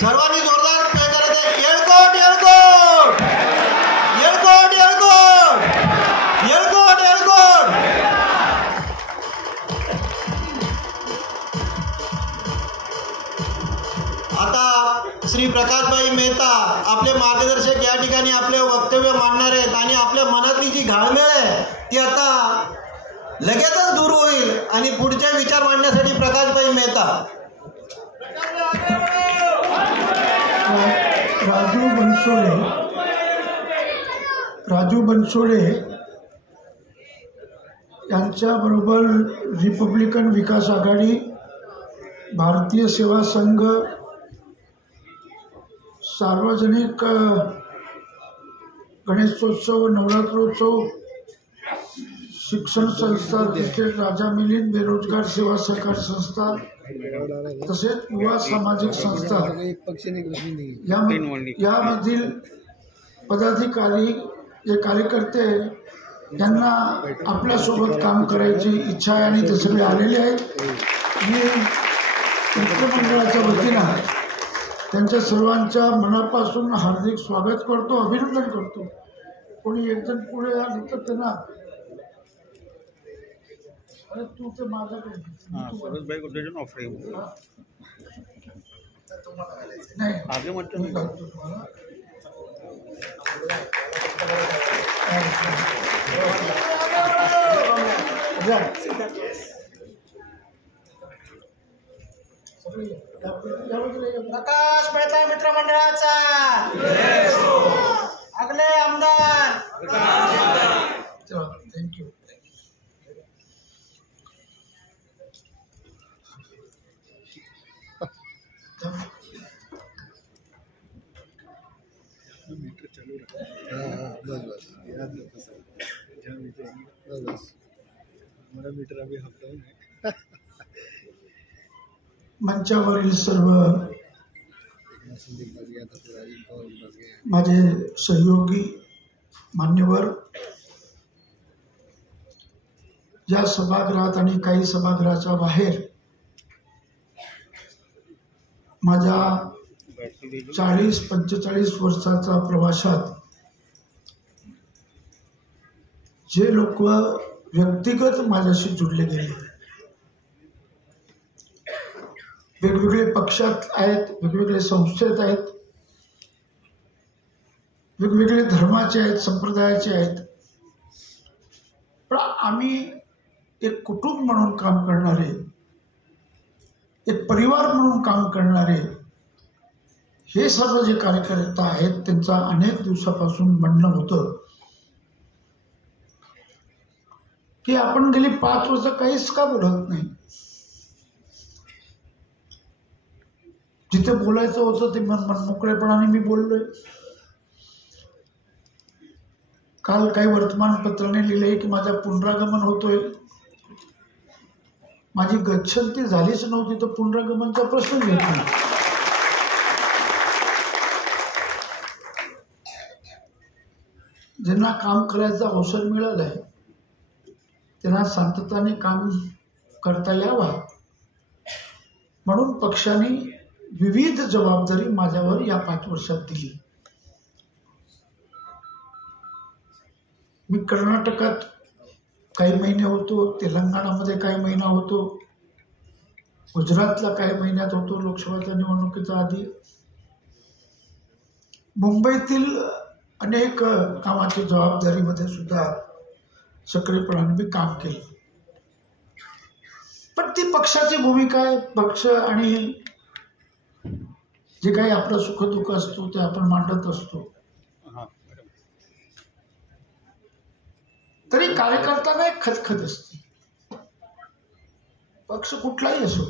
सर्वांनी जोरदार पे करायचं. येळकोट येळकोट येळकोट येळकोट येळकोट येळकोट. आता श्री प्रकाशभाई मेहता आपले मार्गदर्शक या ठिकाणी आपले वक्तव्य मांडणार आहेत आणि आपल्या मनातली जी घाळमेळ आहे ती आता लगेचच दूर होईल आणि पुढचे विचार मांडण्यासाठी प्रकाशभाई मेहता. राजू बनसोडे यांच्याबरोबर रिपब्लिकन विकास आघाडी, भारतीय सेवा संघ, सार्वजनिक गणेशोत्सव, नवरात्रोत्सव, शिक्षण संस्था, क्रिकेट राजा मिलिंद बेरोजगार सेवा सहकार संस्था तसेच युवा सामाजिक संस्था यामधील पदाधिकारी जे कार्यकर्ते यांना आपल्यासोबत काम करायची इच्छा आहे आणि ते सगळे आलेले आहेत. मी मित्रमंडळाच्या वतीनं त्यांच्या सर्वांच्या मनापासून हार्दिक स्वागत करतो, अभिनंदन करतो. कोणी एकजण पुढे आले तर त्यांना अरे तू ते माझ्याकडे नाही आगे प्रकाश मेहता मित्रमंडळाचा अगले आमदार. थँक्यू. मीटर चालू रहा. बस हमारा मीटर अभी अप डाउन है. मंचावरील सर्व माझे सहयोगी मान्यवर, या सभागृहात आणि काही सभागृहाच्या बाहेर माझ्या 40-45 वर्षाचा प्रवासात जे लोक व्यक्तिगत माझ्याशी जुडले गेले, वेगवेगळे पक्षात आहेत, वेगवेगळे संस्थेत आहेत, वेगवेगळे धर्माचे आहेत, संप्रदायाचे आहेत, पण आम्ही एक कुटुंब म्हणून काम करणारे, एक परिवार म्हणून काम करणारे हे सर्व जे कार्यकर्ते आहेत त्यांचा अनेक दिवसापासून म्हणणं होतं की आपण गेली 5 वर्ष काहीच का बोलत नाही. जिथे बोलायचं होतं ते मनमोकळेपणाने मी बोललोय. काल काही वर्तमानपत्राने लिहिलंय की माझं पुनरागमन होतोय. माझी गच्छंती झालीच नव्हती तर पुनरागमनचा प्रश्न येत नाही. ज्यांना काम करायचा अवसर मिळाला आहे त्यांना शांतताने काम करता यावा म्हणून पक्षाने विविध जबाबदारी माझ्यावर या 5 वर्षात दिली. मी कर्नाटकात काही महिने होतो, तेलंगणामध्ये काही महिना होतो, गुजरातला काही महिन्यात होतो लोकसभेच्या निवडणुकीच्या आधी. मुंबईतील अनेक कामाची जबाबदारीमध्ये सुद्धा सक्रियपणाने मी काम केलं. पण ती पक्षाची भूमिका आहे. पक्ष आणि जे काही आपलं सुखदुःख असतो ते आपण मांडत असतो. तरी कार्यकर्त्यांना एक खतखत असते. पक्ष कुठलाही असो,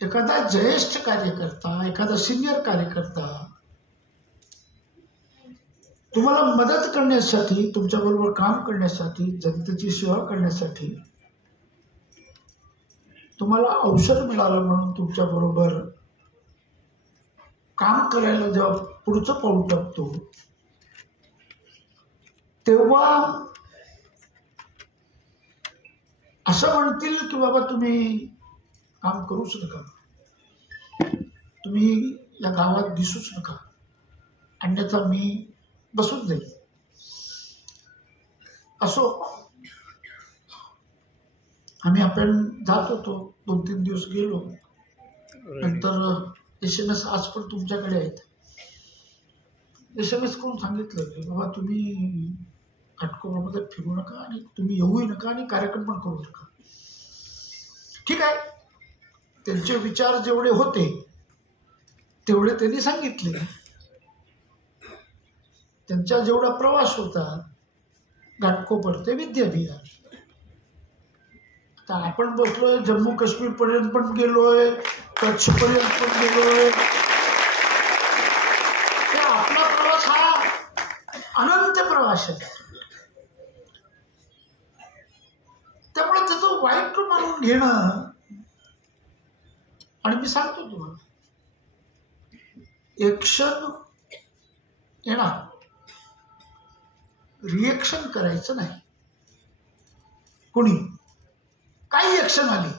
एखादा ज्येष्ठ कार्यकर्ता, एखादा सिनियर कार्यकर्ता तुम्हाला मदत करण्यासाठी, तुमच्याबरोबर काम करण्यासाठी, जनतेची सेवा करण्यासाठी, तुम्हाला अवसर मिळाला म्हणून तुमच्याबरोबर काम करायला जेव्हा पुढचं पाऊल टाकतो तेव्हा असं म्हणतील की बाबा तुम्ही काम करूच नका, तुम्ही या गावात दिसूच नका, अन्यथा मी बसून जाईल. असो, आपण जात होतो, 2-3 दिवस गेलो. नंतर SMS आज पण तुमच्याकडे आहेत. SMS करून सांगितलं की बाबा तुम्ही घाटकोपरमध्ये फिरू नका आणि तुम्ही येऊही नका आणि कार्यक्रम पण करू नका. ठीक आहे, त्यांचे विचार जेवढे होते तेवढे त्यांनी सांगितले. त्यांचा जेवढा प्रवास होता घाटकोपर ते विद्याविहार. आता आपण बसलोय जम्मू काश्मीर पर्यंत पण गेलोय, कच्छ पर्यंत पण गेलोय. आपला प्रवास हा अनंत प्रवास आहे. त्यामुळे त्याचं वाईट मानून घेणं, आणि मी सांगतो तुम्हाला, एक्शन येणार, रिएक्शन करायचं नाही. कुणी काही ऍक्शन आली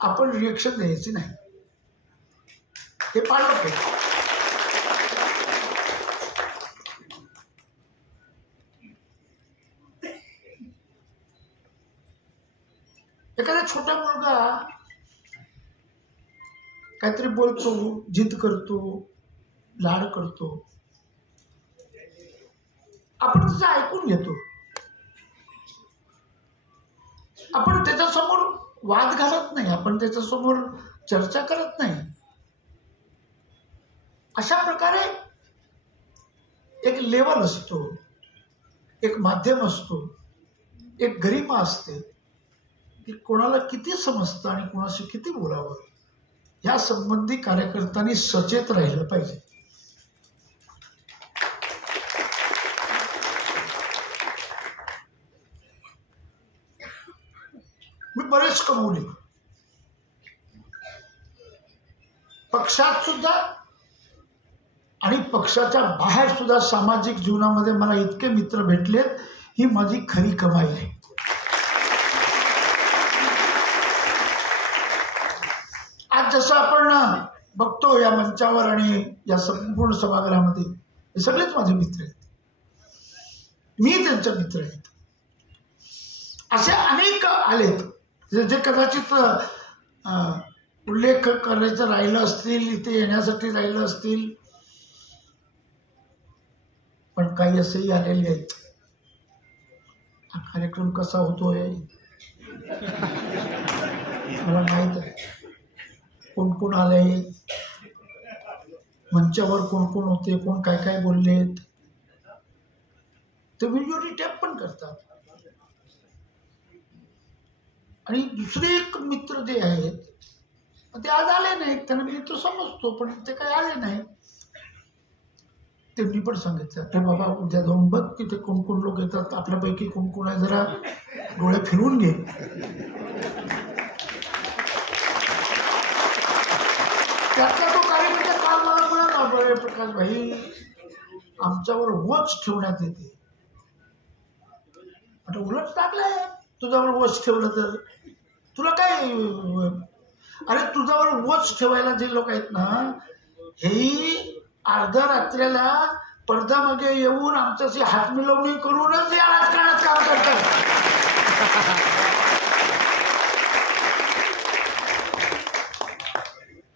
आपण रिएक्शन द्यायची नाही, हे पाळलं पाहिजे. एखादा छोटा मुलगा काहीतरी बोलतो, जिद करतो, लाड करतो, आपण त्याचं ऐकून घेतो. आपण त्याच्यासमोर वाद घालत नाही, आपण त्याच्यासमोर चर्चा करत नाही. अशा प्रकारे एक लेवल असतो, एक माध्यम असतो, एक गरिमा असते की कोणाला किती समजतं आणि कोणाशी किती बोलावं, या संबंधी कार्यकर्त्यांनी सचेत राहिलं पाहिजे. मी बरेच कमवले पक्षात सुद्धा आणि पक्षाच्या बाहेर सुद्धा. सामाजिक जीवनामध्ये मला इतके मित्र भेटलेत, ही माझी खरी कमाई आहे. आज जसं आपण बघतो या मंचावर आणि या संपूर्ण सभागृहामध्ये, हे सगळेच माझे मित्र आहेत, मी त्यांचे मित्र आहेत. असे अनेक आलेत जे कदाचित उल्लेख करायचं राहिलं असतील, इथे येण्यासाठी राहिलं असतील, पण काही असेही आलेले आहेत. हा कार्यक्रम कसा होतोय मला माहित आहे. कोण कोण आले, मंचावर कोण कोण होते, कोण काय काय बोललेत, ते व्हिडिओ टेप पण करतात. आणि दुसरे एक मित्र जे आहेत ते आज आले नाहीत, त्यांना मी तो समजतो, पण ते काही आले नाही. त्यांनी पण सांगितलं की बाबा उद्या जाऊन बघ तिथे कोण कोण लोक येतात, आपल्यापैकी कोण कोण आहे, जरा डोळे फिरवून घे. त्यातला तो कार्यकर्ता काल मला म्हणाला, प्रकाश भाई आमच्यावर वॉच ठेवण्यात येते. आता उलट टाकलंय, तुझ्यावर वॉच ठेवलं तर तुला काय, अरे तुझ्यावर वॉच ठेवायला जे लोक आहेत ना, हे अर्ध्या रात्रीला पडद्यामागे येऊन आमच्याशी हात मिळवणी करूनच या राजकारणात काम करतात.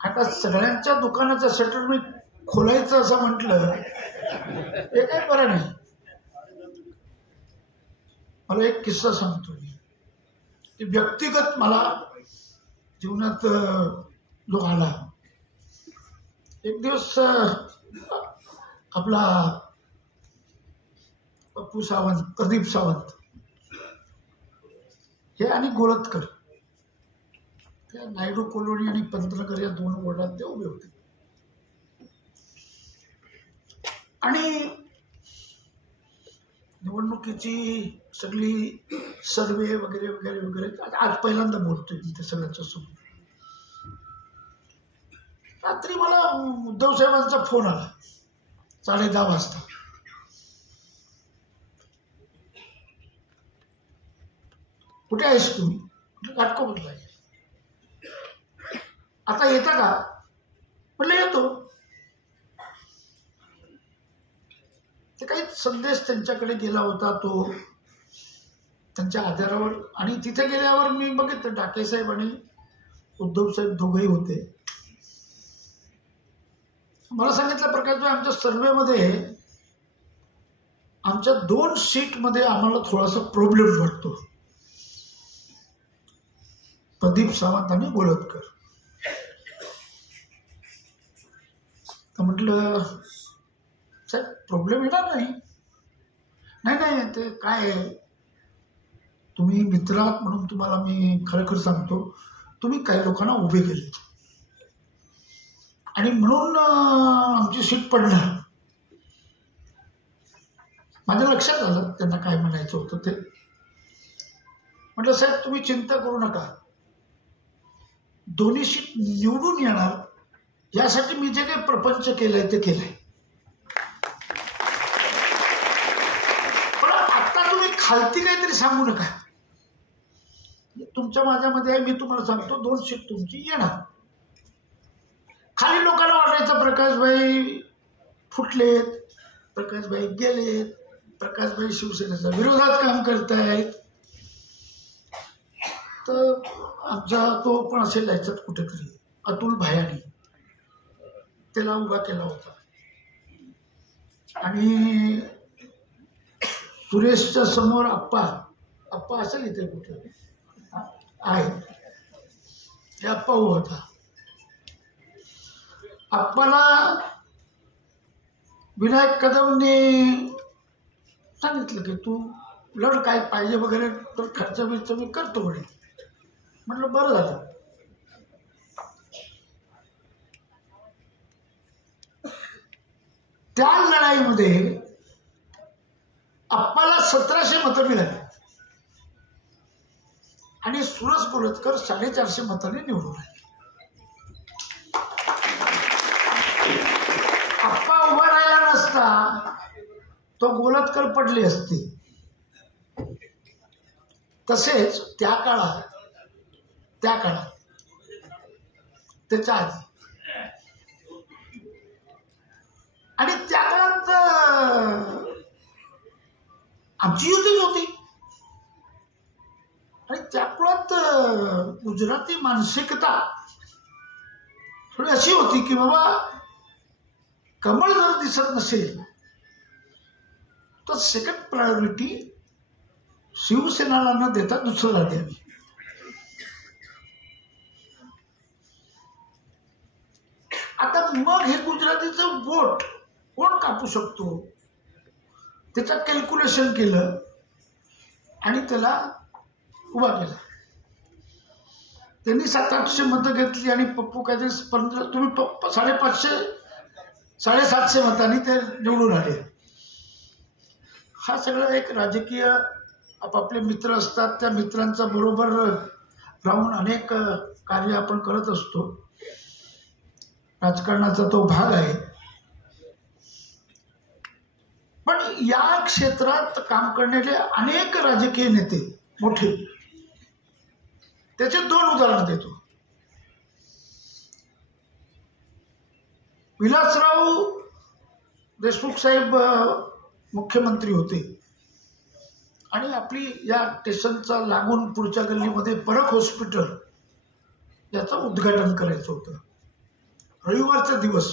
आता सगळ्यांच्या दुकानाचं शटर मी खोलायचं असं म्हटलं, हे काही बरं नाही. मला एक किस्सा सांगतो मी, की व्यक्तिगत मला जीवनात जो आला. एक दिवस आपला पप्पू सावंत, प्रदीप सावंत हे आणि गोळतकर, त्या नायडू कॉलोनी आणि पंतनगर या 2 वॉर्डात ते उभे होते. आणि निवडणुकीची सगळी सर्वे वगैरे वगैरे वगैरे, आज पहिल्यांदा बोलतोय मी ते सगळ्यांच्या समोर. रात्री मला उद्धव साहेबांचा फोन आला 10:30 वाजता. कुठे आहेस तुम्ही? घाटकोपरला आहे. आता येता का? म्हटलं येतो. ते काही संदेश त्यांच्याकडे गेला होता तो त्यांच्या आधारावर. आणि तिथे गेल्यावर मी बघितलं डाके साहेब आणि उद्धव साहेब दोघंही होते. मला सांगितलं प्रकाशभाई, आमच्या सर्वेमध्ये आमच्या 2 सीटमध्ये आम्हाला थोडासा प्रॉब्लेम वाटतो, प्रदीप सावंत आणि गोलतकर. तर म्हटलं साहेब प्रॉब्लेम येणार नाही. नाही ते काय आहे, तुम्ही मित्र आहात म्हणून तुम्हाला मी खरं सांगतो, तुम्ही काही लोकांना उभे केले आणि म्हणून आमची सीट पडणार. माझ्या लक्षात आलं त्यांना काय म्हणायचं होतं ते. म्हटलं साहेब तुम्ही चिंता करू नका, दोन्ही सीट निवडून येणार यासाठी मी जे काही प्रपंच केलंय ते केलंय. पण आता तुम्ही खालती काहीतरी सांगू नका, तुमच्या माझ्यामध्ये आहे, मी तुम्हाला सांगतो 2 सीट तुमची येणार. खाली लोकांना वाटायचं प्रकाशभाई फुटलेत, प्रकाशभाई गेलेत, प्रकाशभाई शिवसेनेच्या विरोधात काम करतायत. तर आमचा तो पण असेल याच्यात कुठेतरी अतुल भायानी त्याला उभा केला होता. आणि सुरेशच्या समोर आप्पा असेल इथे कुठे आहे, हे आप्पा उभा होता. आप्पाला विनायक कदमने सांगितलं की तू लढ, काय पाहिजे वगैरे तर खर्च बिर्च मी करतो म्हणे. म्हटलं बरं झालं. त्या लढाईमध्ये आप्पाला 1700 मतं मिळाली आणि सुरज गोलतकर 450 मतांनी निवडून आले. आप्पा उभा राहिला नसता तो गोलतकर पडले असते. तसेच त्या काळात त्याच्या आधी आणि त्या काळात आमची युतीच होती. आणि त्या काळात गुजराती मानसिकता थोडी अशी होती की बाबा कमळ जर दिसत नसेल तर सेकंड प्रायोरिटी शिवसेनाला न देता दुसऱ्याला द्यावी. आता मग हे गुजरातीचं वोट कोण कापू शकतो त्याचं कॅल्क्युलेशन केलं आणि त्याला उभा केला. त्यांनी 700-800 मतं घेतली आणि पप्पू काहीतरी 15, तुम्ही 550-750 मतांनी ते निवडून आले. हा सगळा एक राजकीय आपापले मित्र असतात, त्या मित्रांचा बरोबर राहून अनेक कार्य आपण करत असतो. राजकारणाचा तो भाग आहे. पण या क्षेत्रात काम करणारे अनेक राजकीय नेते मोठे, त्याचे 2 उदाहरण देतो. विलासराव देशमुख साहेब मुख्यमंत्री होते आणि आपली या स्टेशनचा लागून पुढच्या गल्लीमध्ये परख हॉस्पिटल याचं उद्घाटन करायचं होतं रविवारचा दिवस.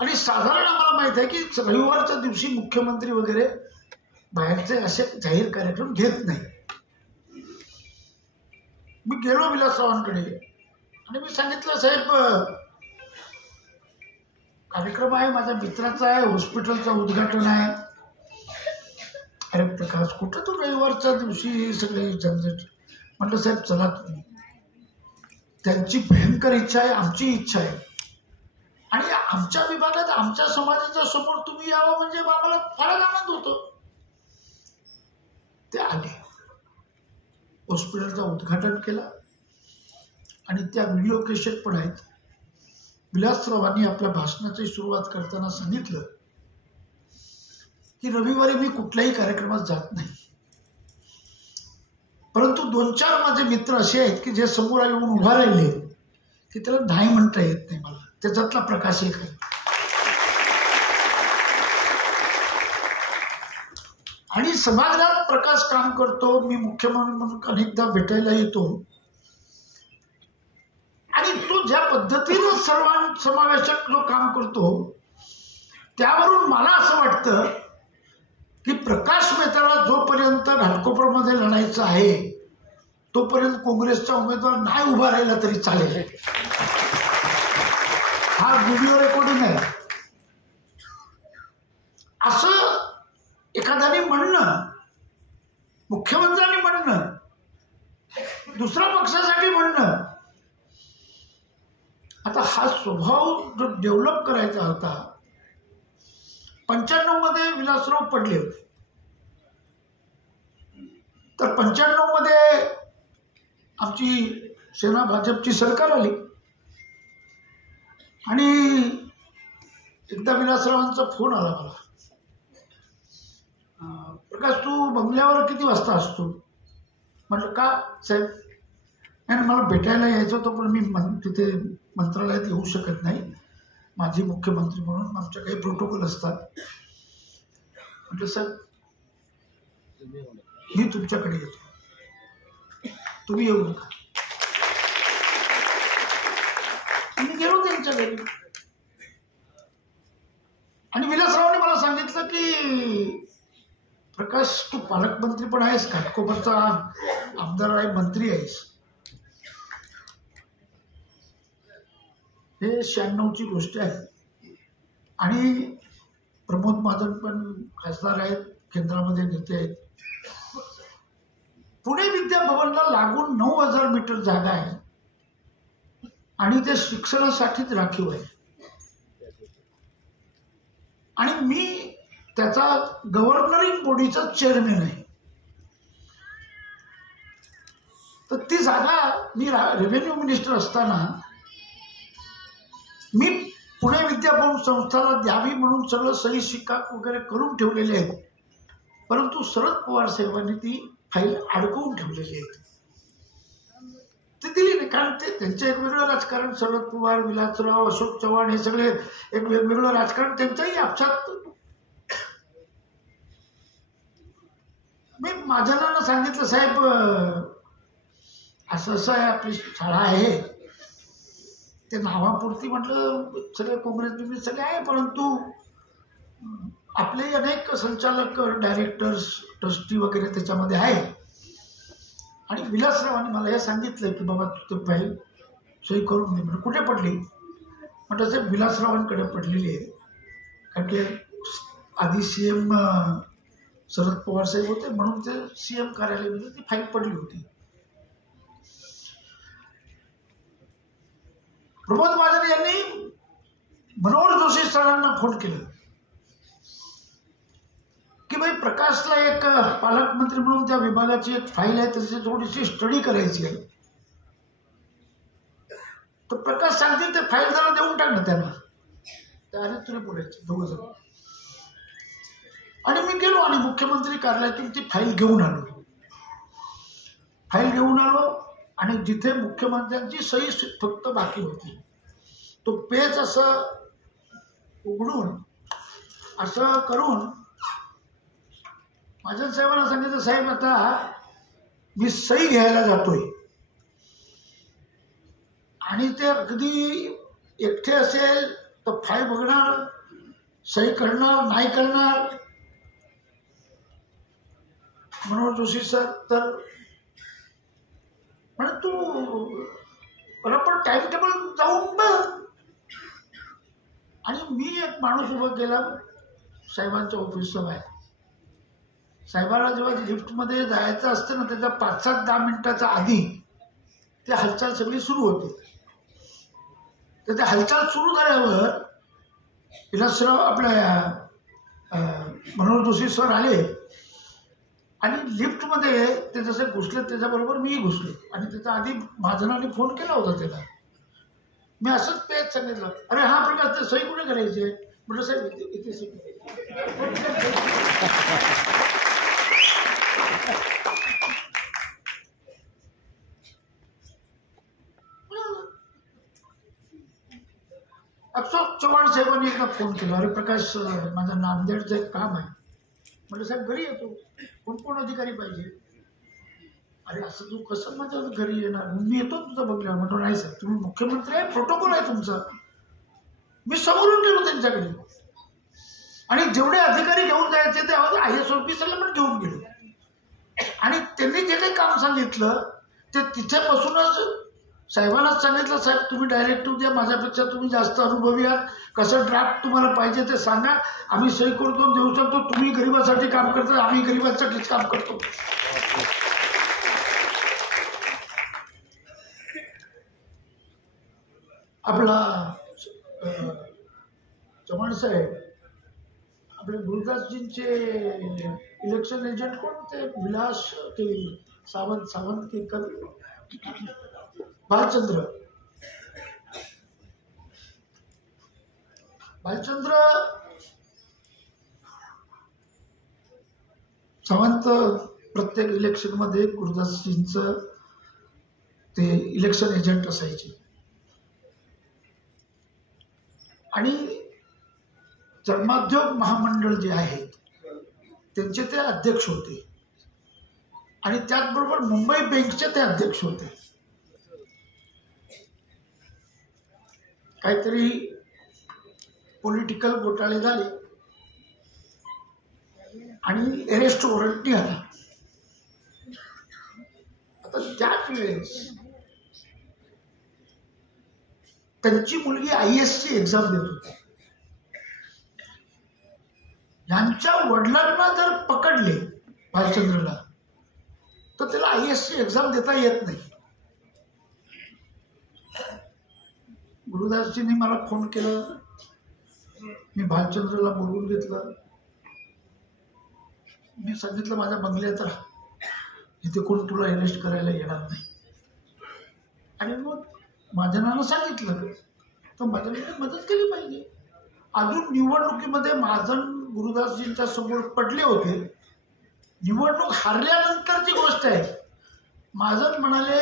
आणि साधारण आम्हाला माहित आहे की रविवारच्या दिवशी मुख्यमंत्री वगैरे बाहेरचे असे जाहीर कार्यक्रम घेत नाही. मी गेलो विलासरावांकडे आणि मी सांगितलं साहेब कार्यक्रम आहे, माझ्या मित्राचा आहे, हॉस्पिटलचं उद्घाटन आहे. अरे प्रकाश कुठं तू रविवारच्या दिवशी सगळे झंझट. म्हटलं साहेब चला तुम्ही, त्यांची भयंकर इच्छा आहे, आमची इच्छा आहे आणि आमच्या विभागात आमच्या समाजाच्या समोर तुम्ही यावं म्हणजे आम्हाला फारच आनंद होतो. ते आले, हॉस्पिटलचं उद्घाटन केलं आणि त्या व्हिडिओ कॅसेट पण आहेत. विलासरावांनी आपल्या भाषणाची सुरुवात करताना सांगितलं की रविवारी मी कुठल्याही कार्यक्रमात जात नाही, परंतु 2-4 माझे मित्र असे आहेत की जे समोर येऊन उभा राहिले की त्याला नाही म्हणता येत नाही मला. त्याच्यातला प्रकाश एक आहे. आणि सभागृहात प्रकाश काम करतो. मी मुख्यमंत्री म्हणून अनेकदा भेटायला येतो आणि तो ज्या पद्धतीनं सर्वसमावेशक जो काम करतो त्यावरून मला असं वाटतं की प्रकाश मेहताला जोपर्यंत घाटकोपरमध्ये लढायचं आहे तोपर्यंत काँग्रेसचा उमेदवार नाही उभा राहिला तरी चालेल. हा व्हिडिओ रेकॉर्डिंग आहे. असं एखाद्याने म्हणणं, मुख्यमंत्र्यांनी म्हणणं, दुसऱ्या पक्षासाठी म्हणणं, आता हा स्वभाव जो डेव्हलप करायचा होता. 95 मध्ये विलासराव पडले होते. तर 95 मध्ये आमची सेना भाजपची सरकार आली आणि एकदा विलासरावांचा फोन आला मला, प्रकाश तू बंगल्यावर किती वाजता असतो? म्हटलं का साहेब? आणि मला भेटायला यायचं होतं पण मी तिथे मंत्रालयात येऊ शकत नाही, माझी मुख्यमंत्री म्हणून आमच्या काही प्रोटोकॉल असतात. म्हटलं साहेब मी तुमच्याकडे येतो, तुम्ही येऊ नका. मी गेलो त्यांच्या घरी आणि विलासरावांनी मला सांगितलं की प्रकाश तू पालकमंत्री पण आहेस, घाटकोपरचा आमदार आहे, मंत्री आहेस. हे 96ची गोष्ट आहे आणि प्रमोद महाजन पण खासदार आहेत, केंद्रामध्ये नेते आहेत. पुणे विद्याभवनला लागून 9000 मीटर जागा आहे आणि ते शिक्षणासाठीच राखीव आहे आणि मी त्याचा गव्हर्नरिंग बॉडीचा चेअरमॅन आहे. तर ती जागा मी रेव्हेन्यू मिनिस्टर असताना मी पुणे विद्याभवन संस्थाला द्यावी म्हणून सगळं सही शिक्का वगैरे करून ठेवलेले आहेत, परंतु शरद पवार साहेबांनी ती फाईल अडकवून ठेवलेली आहे. ते दिली नाही कारण ते त्यांचं एक वेगळं राजकारण. शरद पवार, विलासराव, अशोक चव्हाण हे सगळे एक वेगवेगळं राजकारण, त्यांच्याही आपसात. मी महाजनांना सांगितलं साहेब असं असं आहे, आपली शाळा आहे, ते नावापुरती म्हटलं सगळे काँग्रेस सगळे आहे, परंतु आपले अनेक संचालक, डायरेक्टर्स, ट्रस्टी वगैरे त्याच्यामध्ये आहे. आणि विलासरावांनी मला हे सांगितलं की बाबा तू ते फाईल सही करून दे. म्हणजे कुठे पडली? म्हटलं साहेब विलासरावांकडे पडलेली आहे, कारण की आधी CM शरद पवार साहेब होते म्हणून ते CM कार्यालयामध्ये ती फाईल पडली होती. प्रमोद महाजन यांनी मनोहर जोशी सरांना फोन केला की भाई प्रकाशला एक पालकमंत्री म्हणून त्या विभागाची एक फाईल आहे, त्याची थोडीशी स्टडी करायची आहे. तर प्रकाश सांगतील ते फाईल जरा देऊन टाक ना त्यांना. त्याने तुला बोलायचे 2 जण. आणि मी गेलो आणि मुख्यमंत्री कार्यालयातून ती फाईल घेऊन आलो. आणि जिथे मुख्यमंत्र्यांची सही फक्त बाकी होती तो पेज असं उघडून असं करून महाजन साहेबांना सांगितलं, साहेब आता मी सही घ्यायला जातोय आणि ते अगदी एकटे असेल तर फाईल बघणार, सही करणार नाही करणार. मनोहर जोशी सर तर म्हणे तू बरोबर टाइम टेबल जाऊन बघ. आणि मी एक माणूस उभा केला साहेबांच्या ऑफिसच्या बाहेर. साहेबांना जेव्हा लिफ्टमध्ये जायचं असतं ना त्याच्या 5-10 मिनिटाच्या आधी ते हालचाल सगळी सुरू होते. तर त्या हालचाल सुरू झाल्यावर विलासराव आपल्या मनोहर जोशी सर आले आणि लिफ्टमध्ये ते जसं घुसले त्याच्याबरोबर मी घुसलो. आणि त्याच्या आधी महाजनाने फोन केला होता त्याला. मी असंच पेज सांगितलं, अरे हा प्रकार ते सही कुठे करायचे? म्हटलं साहेब इथे सही अशोक चव्हाण साहेबांनी एकदा फोन केला, अरे प्रकाश माझं नांदेडचं एक काम आहे. म्हणजे साहेब घरी येतो, कोण अधिकारी पाहिजे. अरे असं तू कसं माझ्या घरी येणार, मी येतो तुझा बघल्या. म्हटलं नाही साहेब, तुम्ही मुख्यमंत्री आहे, प्रोटोकॉल आहे तुमचा. मी समोरून गेलो त्यांच्याकडे आणि जेवढे अधिकारी घेऊन जायचे ते IAS ऑफिसरला पण घेऊन गेलो. आणि त्यांनी जे काही काम सांगितलं ते तिथे बसूनच साहेबांनाच सांगितलं, साहेब तुम्ही डायरेक्टिव्ह द्या, माझ्यापेक्षा तुम्ही जास्त अनुभवी आहात, कसं ड्राफ्ट तुम्हाला पाहिजे ते सांगा, आम्ही सही करून देऊ शकतो. तुम्ही गरिबासाठी काम करता, आम्ही गरिबांसाठीच काम करतो. आपला चव्हाण साहेब आपले गुरुदासजींचे इलेक्शन एजंट कोण होते, विलास ते सावंत ते भालचंद्र सावंत प्रत्येक इलेक्शन मध्ये गुरुदासजींचं ते इलेक्शन एजंट असायचे. आणि जन्माद्योग महामंडळ जे आहे त्यांचे ते अध्यक्ष होते आणि त्याचबरोबर मुंबई बँकचे ते अध्यक्ष होते. काहीतरी पॉलिटिकल घोटाळे झाले आणि अरेस्ट वॉरंट आला. आता त्याच वेळेस त्यांची मुलगी IASची एक्झाम देत होती. यांच्या वडिलांना जर पकडले भालचंद्रला तर त्याला IASची एक्झाम देता येत नाही. गुरुदासजींनी मला फोन केला, मी भालचंद्रला बोलवून घेतलं. मी सांगितलं माझ्या बंगल्यात राहा, इथे कोण तुला अरेस्ट करायला येणार नाही. आणि मग महाजनानं सांगितलं तर महाजनाने मदत केली पाहिजे. अजून निवडणुकीमध्ये महाजन गुरुदासजींच्या समोर पडले होते. निवडणूक हारल्यानंतरची गोष्ट आहे. महाजन म्हणाले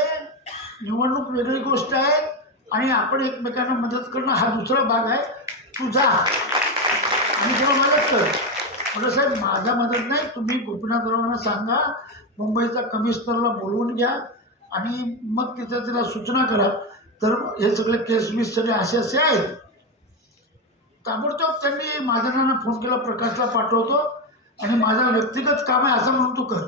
निवडणूक वेगळी गोष्ट आहे आणि आपण एकमेकांना मदत करणं हा दुसरा भाग आहे, तू जा आणि जेव्हा मदत कर. म्हटलं साहेब माझा मदत नाही, तुम्ही गोपीनाथरावांना सांगा, मुंबईचा कमिशनरला बोलवून घ्या आणि मग तिथे तिला सूचना करा. तर हे सगळे केस बीस सगळे असे आहेत. ताबडतोब त्यांनी महाजनांना फोन केला, प्रकाशला पाठवतो आणि माझा व्यक्तिगत काम आहे असं म्हणून तू कर.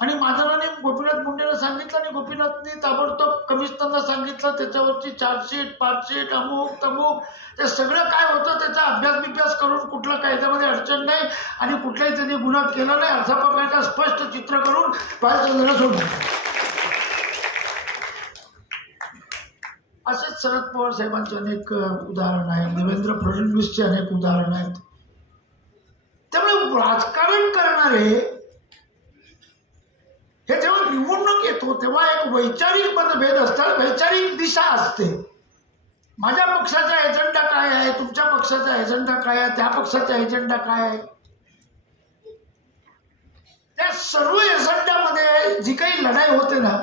आणि महाजनाने गोपीनाथ मुंडेला सांगितलं आणि गोपीनाथने ताबडतोब कमिशनरला सांगितलं. त्याच्यावरची चार्जशीट, पार्टशीट, अमुक तमुक ते सगळं काय होतं त्याचा अभ्यास करून कुठल्या कायद्यामध्ये अडचण नाही आणि कुठलाही त्यांनी गुन्हा केला नाही अशा प्रकारचा स्पष्ट चित्र करून भालचंद्रला सोडलं. असेच शरद पवार साहेबांचे अनेक उदाहरण आहेत, देवेंद्र फडणवीसचे अनेक उदाहरण आहेत. त्यामुळे राजकारण करणारे हे जेव्हा निवडणूक येतो तेव्हा एक वैचारिक मतभेद असतात, वैचारिक दिशा असते. माझ्या पक्षाचा एजेंडा काय आहे, तुमच्या पक्षाचा एजेंडा काय आहे, त्या पक्षाचा एजेंडा काय आहे. त्या सर्व एजेंडामध्ये जी काही लढाई होते ना,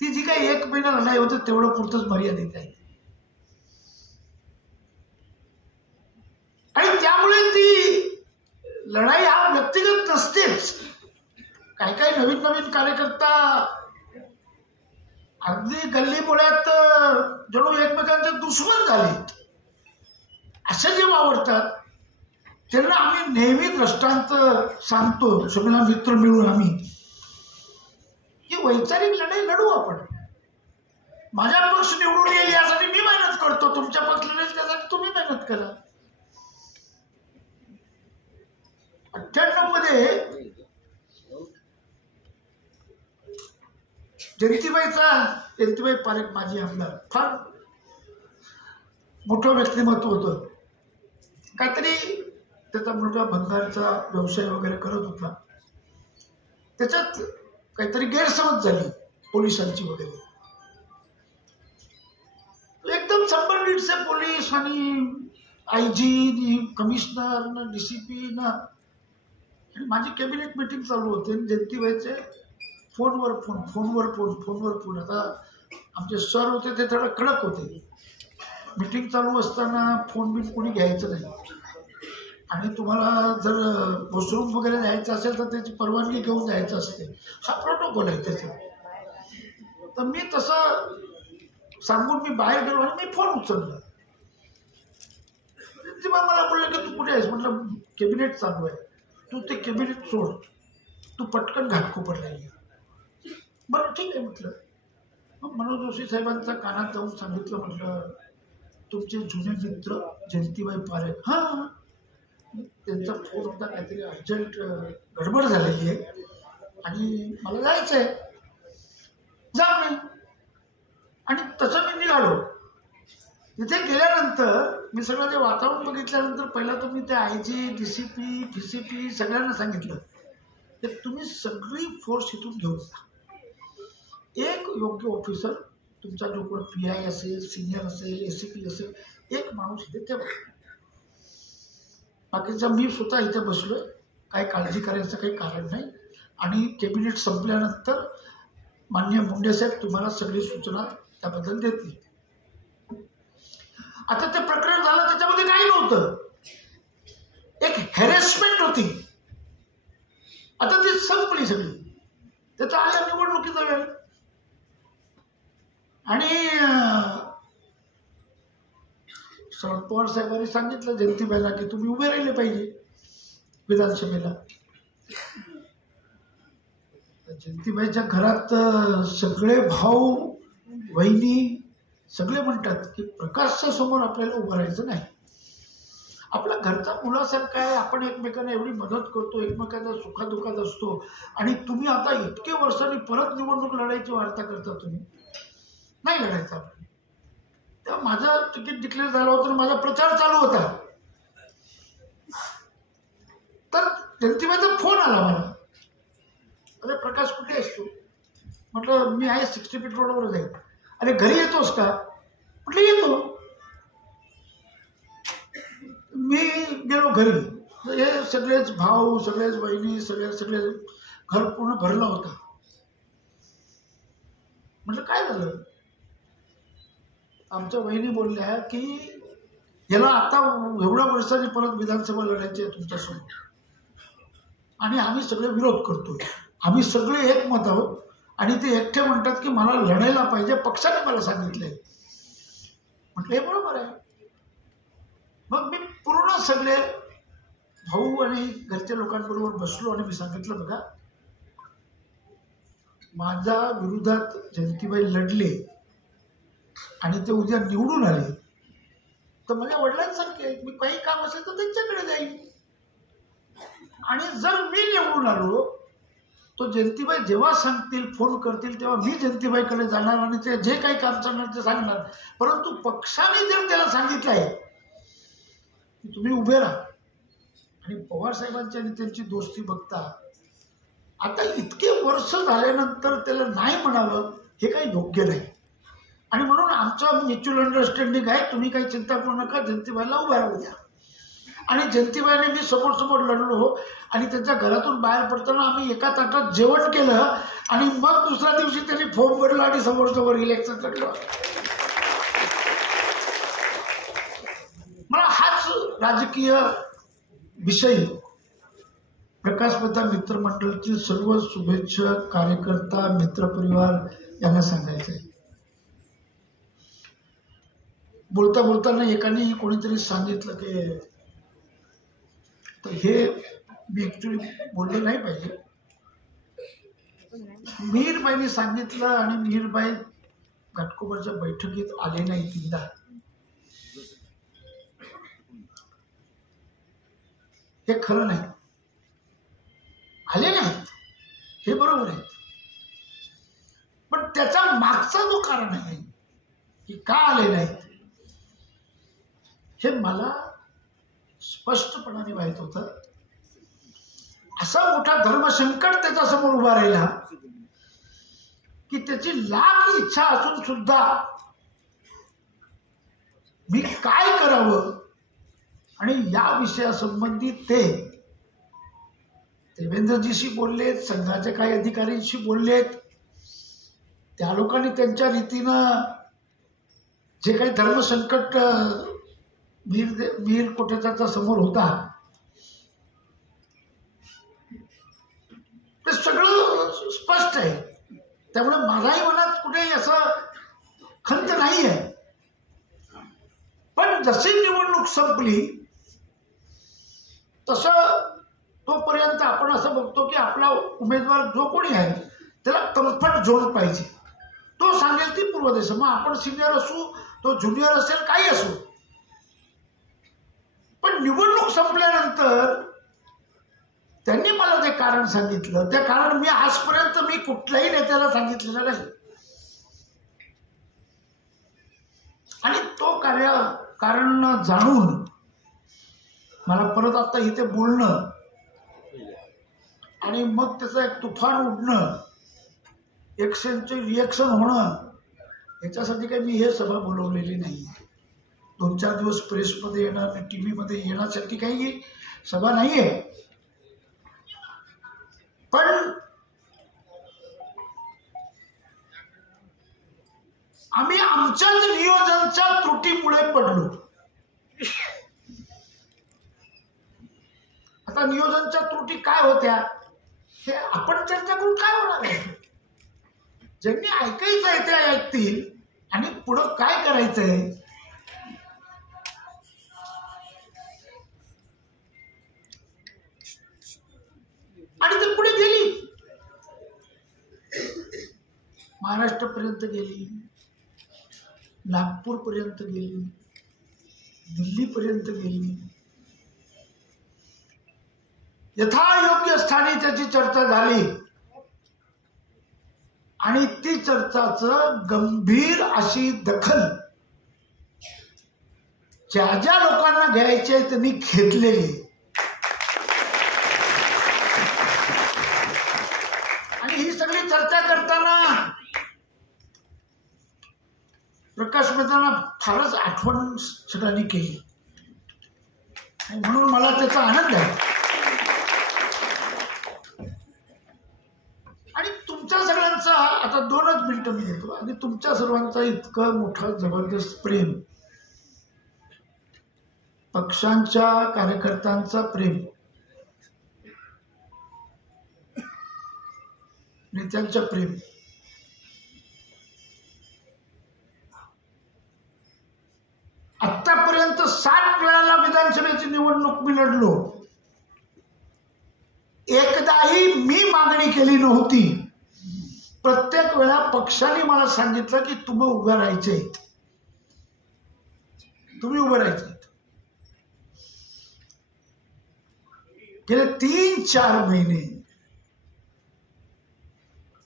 ती जी काही एक महिना लढाई होते तेवढं पुरतच मर्यादित आहे. आणि त्यामुळे ती लढाई हा व्यक्तिगत नसतेच. काही काही नवीन नवीन कार्यकर्ता अगदी गल्लीबोळ्यात जणू एकमेकांचे दुश्मन झालेत असे जे वावरतात त्यांना आम्ही नेहमी दृष्टांत सांगतो. सगळ्या मित्र मिळून आम्ही ही वैचारिक लढाई लढू. आपण माझा पक्ष निवडून येईल यासाठी मी मेहनत करतो, तुमच्या पक्ष लढेल त्यासाठी तुम्ही मेहनत करा. 98 मध्ये जयंतीबाई पारेख माजी आमदार, फार मोठं व्यक्तिमत्व होतं. काहीतरी त्याचा मुलगा भंगारचा व्यवसाय वगैरे करत होता. त्याच्यात काहीतरी गैरसमज झाली पोलिसांची वगैरे. एकदम संबंधित से पोलीस आणि IG कमिशनर DCP आणि माझी कॅबिनेट मीटिंग चालू होते. जयंतीबाईचे फोनवर फोन. आता आमचे सर होते ते थोडं कडक होते. मीटिंग चालू असताना फोन बिन कोणी घ्यायचं नाही, आणि तुम्हाला जर वॉशरूम वगैरे जायचं असेल तर त्याची परवानगी घेऊन जायचं असते. हा प्रोटोकॉल आहे त्याचा. तर मी तसं सांगून मी बाहेर गेलो आणि मी फोन उचलला. तेव्हा मला बोललं की तू कुठे आहेस? म्हटलं कॅबिनेट चालू आहे. तू ते कॅबिनेट सोड, तू पटकन घाटकोपरला ये. बरं ठीक आहे म्हटलं. मग मनोज जोशी साहेबांच्या कानात जाऊन सांगितलं, म्हटलं तुमचे जुने मित्र जयंतीबाई पारेख. हां, त्यांचा फोन होता, काहीतरी अर्जंट गडबड झालेली आहे आणि मला जायचं आहे, जा मी. आणि तसं मी निघालो. तिथे गेल्यानंतर मी सगळं ते वातावरण बघितल्यानंतर पहिला तर मी त्या आयजी, DCP, PCP सगळ्यांना सांगितलं की तुम्ही सगळी फोर्स इथून घेऊन जा. एक योग्य ऑफिसर तुमचा जो कोण PI असेल, सिनियर असेल, ACP असेल, एक माणूस इथे ठेवा. बाकीचा मी स्वतः इथे बसलोय, काही काळजी करायचं काही कारण नाही. आणि कॅबिनेट संपल्यानंतर माननीय मुंडे साहेब तुम्हाला सगळी सूचना त्याबद्दल देतील. आता ते प्रकरण झालं, त्याच्यामध्ये काही नव्हतं, एक हॅरेसमेंट होती. आता ती संपली सगळी. त्याचा आला निवडणुकीचा वेळ आणि शरद पवार साहेबांनी सांगितलं जयंतीबाईला की तुम्ही उभे राहिले पाहिजे विधानसभेला. जयंतीबाईच्या घरात सगळे भाऊ वहिनी सगळे म्हणतात की प्रकाशच्या समोर आपल्याला उभं राहायचं नाही. आपला घरचा मुलासारखा आहे, आपण एकमेकांना एवढी मदत करतो, एकमेकांना सुखादुखात असतो, आणि तुम्ही आता इतके वर्षांनी परत निवडणूक लढायची वार्ता करता. तुम्ही नाही लढायचं. तेव्हा माझं तिकीट डिक्लेअर झालं होतं आणि माझा प्रचार चालू होता. तर जयंतीबाईचा फोन आला मला, अरे प्रकाश कुठे आहेस तू? म्हटलं मी आहे 60 फीट रोडवर जाईल. अरे घरी येतोस का? म्हटलं येतो. मी गेलो घरी. हे सगळेच भाऊ, सगळेच बहिणी, सगळे घर पूर्ण भरलं होतं. म्हटलं काय झालं? आमच्या बहिणी बोलल्या की याला आता एवढ्या वर्षांनी परत विधानसभा लढायची आहे तुमच्यासमोर, आणि आम्ही सगळे विरोध करतोय. आम्ही सगळे एकमत आहोत आणि ते एकटे म्हणतात की मला लढायला पाहिजे, पक्षाने मला सांगितलंय. म्हटलं हे बरोबर आहे. मग मी पूर्ण सगळे भाऊ आणि घरच्या लोकांबरोबर बसलो आणि मी सांगितलं, बघा माझ्या विरोधात जयंतीबाई लढले आणि ते उद्या निवडून आले तर माझ्या वडिलांसारखे मी काही काम असेल तर त्यांच्याकडे जाईल. आणि जर मी निवडून आलो तो जयंतीबाई जेव्हा सांगतील, फोन करतील, तेव्हा मी जयंतीबाईकडे जाणार आणि ते जे काही काम सांगणार ते सांगणार. परंतु पक्षाने जर त्याला सांगितलं आहे की तुम्ही उभे राहा, आणि पवार साहेबांची आणि त्यांची दोस्ती बघता आता इतके वर्ष झाल्यानंतर त्याला नाही म्हणावं हे काही योग्य नाही. आणि म्हणून आमचं म्युच्युअल अंडरस्टँडिंग आहे, तुम्ही काही चिंता करू नका, जयंतीबाईला उभा राहू द्या. आणि जयंतीबाईने मी समोर लढलो आणि त्यांच्या घरातून बाहेर पडताना आम्ही एका ताटात जेवण केलं आणि मग दुसऱ्या दिवशी त्यांनी फॉर्म भरला आणि समोर इलेक्शन लढलं. मला हाच राजकीय विषय प्रकाश मेहता मित्रमंडळातील सर्व शुभेच्छक, कार्यकर्ता, मित्रपरिवार यांना सांगायचं आहे. बोलता बोलताना एकाने कोणीतरी सांगितलं की, तर हे मी ऍक्च्युली बोललं नाही पाहिजे. मिहीरबाईंनी सांगितलं आणि मिहीरबाई घाटकोपरच्या बैठकीत आले नाही 3दा. हे खरं नाही, आले नाहीत हे बरोबर आहे. पण त्याचा मागचा जो कारण आहे की का आले नाहीत हे मला स्पष्टपणाने माहित होतं. असा मोठा धर्मसंकट त्याच्या समोर उभा राहिला की त्याची लाख इच्छा असून सुद्धा मी काय करावं, आणि या विषयासंबंधी ते देवेंद्रजीशी बोललेत, संघाच्या काही अधिकाऱ्यांशी बोललेत. त्या लोकांनी त्यांच्या रीतीनं जे काही धर्मसंकट वीर कोटेचाच्या समोर होता ते सगळं स्पष्ट आहे. त्यामुळे माझ्याही मनात कुठेही असं खंत नाही आहे. पण जशी निवडणूक संपली तसं तोपर्यंत आपण असं बघतो की आपला उमेदवार जो कोणी आहे त्याला कम्फर्ट झोन पाहिजे. तो सांगेल ती पूर्व दिशा. मग आपण सिनियर असू, तो ज्युनियर असेल, काही असू. पण निवडणूक संपल्यानंतर त्यांनी मला जे कारण सांगितलं ते कारण मी आजपर्यंत कुठल्याही नेत्याला सांगितलेलं नाही. आणि तो कारण जाणून मला परत आता इथे बोलणं आणि मग त्याचं एक तुफान उडणं, एक्शनचे रिएक्शन होणं, याच्यासाठी काही मी हे सभा बोलवलेली नाही. 2-4 दिवस प्रेसमध्ये येणं, TV मध्ये येण्यासाठी काही सभा नाही आहे. पण आम्ही आमच्याच नियोजनाच्या त्रुटीमुळे पडलो. आता नियोजनाच्या त्रुटी काय होत्या हे आपण चर्चा करून काय होणार आहे. ज्यांनी ऐकायचं आहे ते ऐकतील आणि पुढं काय करायचंय आणि ते पुढे गेली. महाराष्ट्रापर्यंत गेली, नागपूरपर्यंत गेली, दिल्लीपर्यंत गेली. यथायोग्य स्थानी त्याची चर्चा झाली आणि ती चर्चाचं गंभीर अशी दखल ज्या ज्या लोकांना घ्यायचे त्यांनी घेतलेली. आणि ही सगळी चर्चा करताना प्रकाश मेहतांना फारच आठवण सगळ्यांनी केली आणि म्हणून मला त्याचा आनंद आहे. आणि तुमच्या सगळ्यांचा आता 2च मिनिटं मी घेतो. आणि तुमच्या सर्वांचा इतकं मोठं जबरदस्त प्रेम, पक्षांच्या कार्यकर्त्यांचा प्रेम, नेत्यांचं प्रेम, आतापर्यंत 7 वेळाला विधानसभेची निवडणूक मी लढलो. एकदाही मी मागणी केली नव्हती. प्रत्येक वेळा पक्षाने मला सांगितलं की तुम्ही उभे राहायचे, तुम्ही उभे राहायचे. गेले 3-4 महिने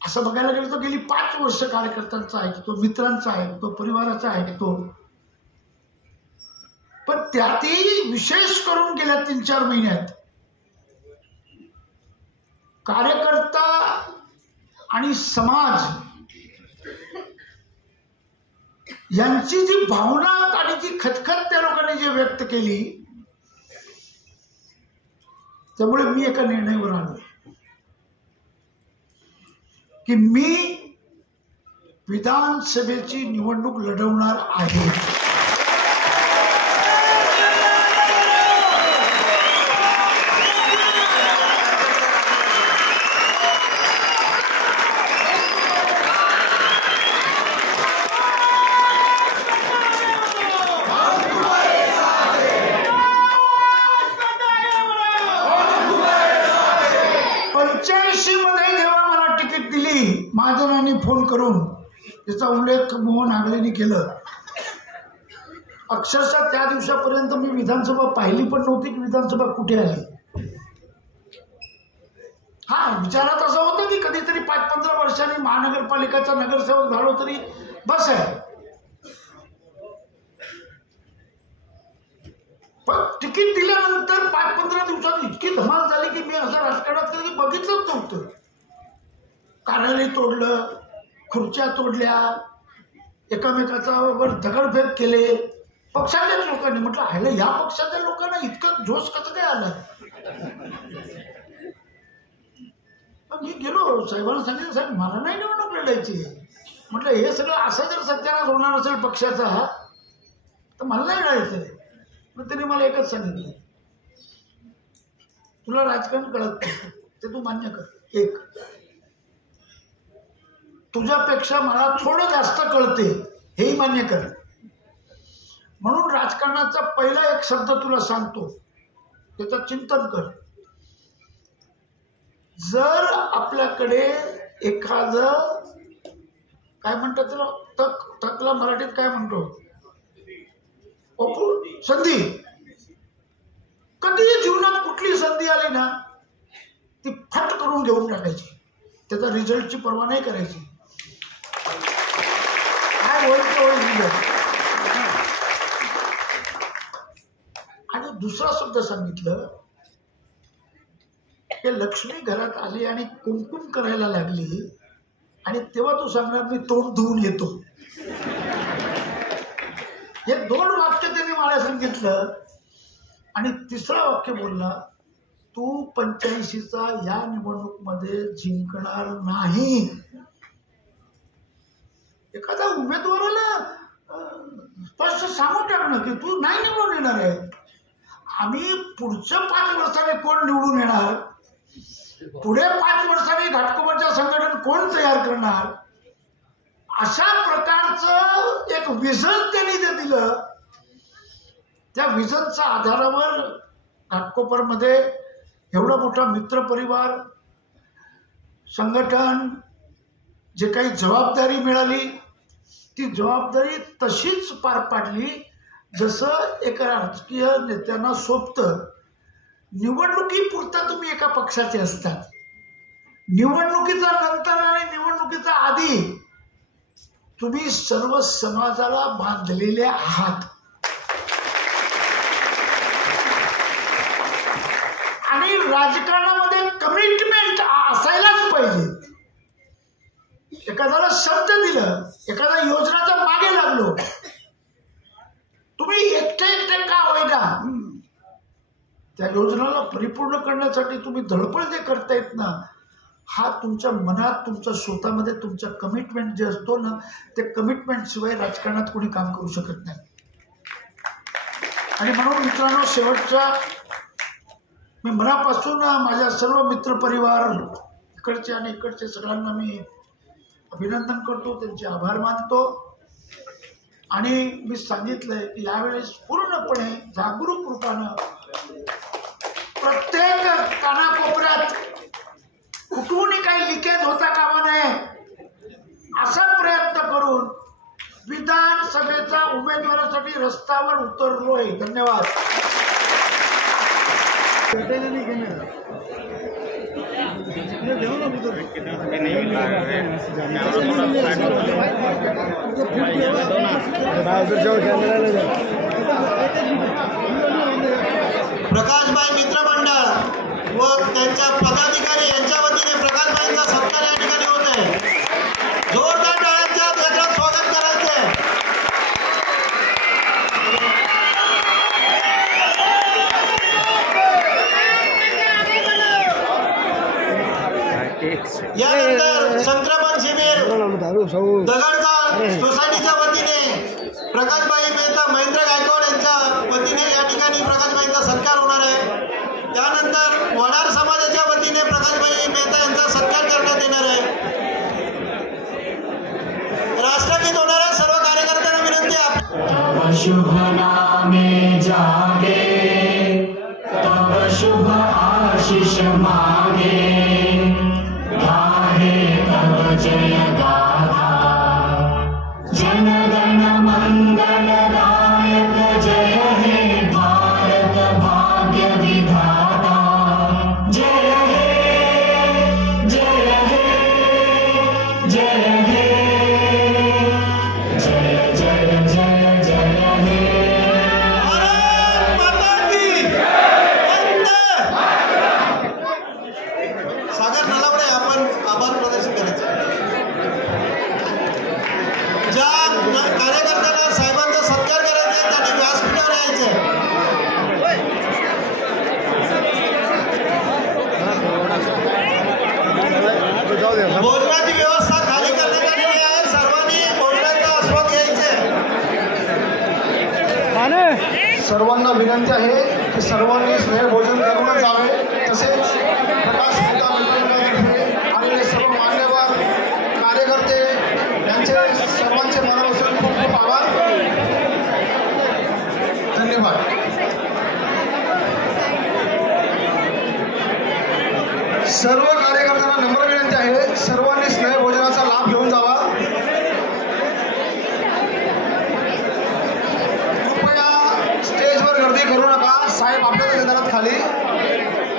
असं बघायला गेलं तर गेली 5 वर्ष कार्यकर्त्यांचा ऐकतो, मित्रांचा ऐकतो, परिवाराचा ऐकतो. पण त्यातही विशेष करून गेल्या 3-4 महिन्यात कार्यकर्ता आणि समाज यांची जी भावना आणि जी खतखत त्या लोकांनी जी व्यक्त केली, त्यामुळे मी एका निर्णयावर आलो की मी विधानसभेची निवडणूक लढवणार आहे. महाजनांनी फोन करून त्याचा उल्लेख मोहन आगलेंनी केलं. अक्षरशः त्या दिवसापर्यंत मी विधानसभा पाहिली पण नव्हती की विधानसभा कुठे आली. हा विचारात असं होतं की कधीतरी 5-15 वर्षांनी महानगरपालिकेचा नगरसेवक झालो तरी बस आहे. पण तिकीट दिल्यानंतर 5-15 दिवसांनी इतकी धमाल झाली की मी असं राजकारणात कधी बघितलंच नव्हतं. कार्यालय तोडलं, खुर्च्या तोडल्या, एकामेकाचा वर दगडफेक केले पक्षाच्याच लोकांनी. म्हटलं आयला या पक्षाच्या लोकांना इतकं जोश कसं काय आलं. मी गेलो साहेबांना सांगितलं, साहेब मला नाही निवडणूक लढायची. म्हटलं हे सगळं असं जर सत्यानाश होणार असेल पक्षाचा तर मला नाही राहायचं आहे. मग त्यांनी मला एकच सांगितलं, तुला राजकारण कळत नाही ते तू मान्य कर. एक, तुझ्यापेक्षा मला थोडं जास्त कळते हेही मान्य कर. म्हणून राजकारणाचा पहिला एक शब्द तुला सांगतो, त्याचं चिंतन कर. जर आपल्याकडे एखादं काय म्हणतात त्याला, तकला मराठीत काय म्हणतो, संधी, कधी जीवनात कुठली संधी आली ना ती फट करून घेऊन टाकायची, त्याचा रिझल्टची पर्वा नाही करायची. काय होईल ते होईल. आणि दुसरा शब्द सांगितलं की लक्ष्मी घरात आली आणि कुंकुम करायला लागली आणि तेव्हा तू सांगणार मी तोंड धुवून येतो. हे 2 वाक्य त्याने मला सांगितलं. आणि तिसरं वाक्य बोलला, तू 85चा या निवडणूकमध्ये जिंकणार नाही. एखाद्या उमेदवाराला स्पष्ट सांगून टाकणं की तू नाही निवडून येणार आहे. आम्ही पुढच्या 5 वर्षाने कोण निवडून येणार, पुढे 5 वर्षांनी घाटकोपरचं संघटन कोण तयार करणार, अशा प्रकारचं एक विजन त्यांनी जे दिलं, त्या विजनच्या आधारावर घाटकोपरमध्ये एवढा मोठा मित्रपरिवार, संघटन, जे काही जबाबदारी मिळाली ती जबाबदारी तशीच पार पाडली जसं एका राजकीय नेत्यांना सोबतं. निवडणुकीपुरता तुम्ही एका पक्षाचे असतात, निवडणुकीचा नंतर आणि निवडणुकीचा आधी तुम्ही सर्व समाजाला बांधलेले आहात. आणि राजकारणामध्ये कमिटमेंट असायलाच पाहिजे. एखाद्याला शब्द दिलं, एखाद्या योजनाच्या मागे लागलो, तुम्ही एकटे का होईना त्या योजनाला परिपूर्ण करण्यासाठी तुम्ही धडपड जे करतायत ना, हा तुमच्या मनात, तुमच्या स्वतःमध्ये तुमचा कमिटमेंट जे असतो ना, ते कमिटमेंट शिवाय राजकारणात कोणी काम करू शकत नाही. आणि म्हणून मित्रांनो, शेवटच्या मी मनापासून माझ्या सर्व मित्रपरिवार इकडचे आणि इकडचे सगळ्यांना मी अभिनंदन करतो, त्यांचे आभार मानतो. आणि मी सांगितलंय की यावेळेस पूर्णपणे जागरूक रूपानं प्रत्येक कानाकोपऱ्यात कुठूनही काही लिकेज होता कामा नये असा प्रयत्न करून विधानसभेच्या उमेदवारासाठी रस्त्यावर उतरलोय. धन्यवाद. प्रकाशभाई मित्रमंडळ व त्यांच्या पदाधिकारी यांच्या वतीने प्रकाशभाईंचा सत्कार या ठिकाणी होत आहे. जोरदार टाळ्यांच्या गजरात स्वागत करायचे. यानंतर संक्रमण शिबिर दगडगाव सोसायटीच्या वतीने प्रकाशभाई मेहता, महेंद्र गायकवाड यांच्या वतीने या ठिकाणी प्रकाशभाईंचा सत्कार होणार आहे. त्यानंतर वडार समाजाच्या वतीने प्रकाशभाई मेहता यांचा सत्कार करण्यात येणार आहे. राष्ट्रगीत होणार आहे. सर्व कार्यकर्त्यांना विनंती आहे. शुभ नामे जागे तब शुभ आशीष मागे गाहे तब जय गाथा जनगण मंगलदायक जय हे भारत भाग्य विधाता जय हे जय हे जय हे जय जय जय जय हे. भारत माता की सागर नलावडे आपण आभार प्रदर्शन करायचं. सर्वांना विनंती आहे की सर्वांनी स्नेहभोजन करूनच जावे. तसेच प्रकाश मेहता मंडळातर्फे आलेले सर्व मान्यवर कार्यकर्ते यांचे सर्वांचे मनापासून खूप खूप आभार. धन्यवाद. सर्व कार्यकर्त्यांना नम्र विनंती आहे, सर्वांनी स्नेहभोजनाचा लाभ घेऊन जावा. कृपया स्टेजवर गर्दी करू नका. साहेब आपल्याला देतात खाली.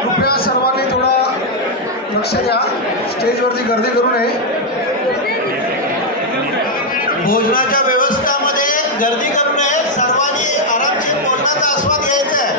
कृपया सर्वांनी थोडं लक्ष द्या, स्टेजवरती गर्दी करू नये. भोजनाच्या व्यवस्थामध्ये गर्दी करू नये. सर्वांनी आरामशीर भोजनाचा आस्वाद घ्यायचा आहे.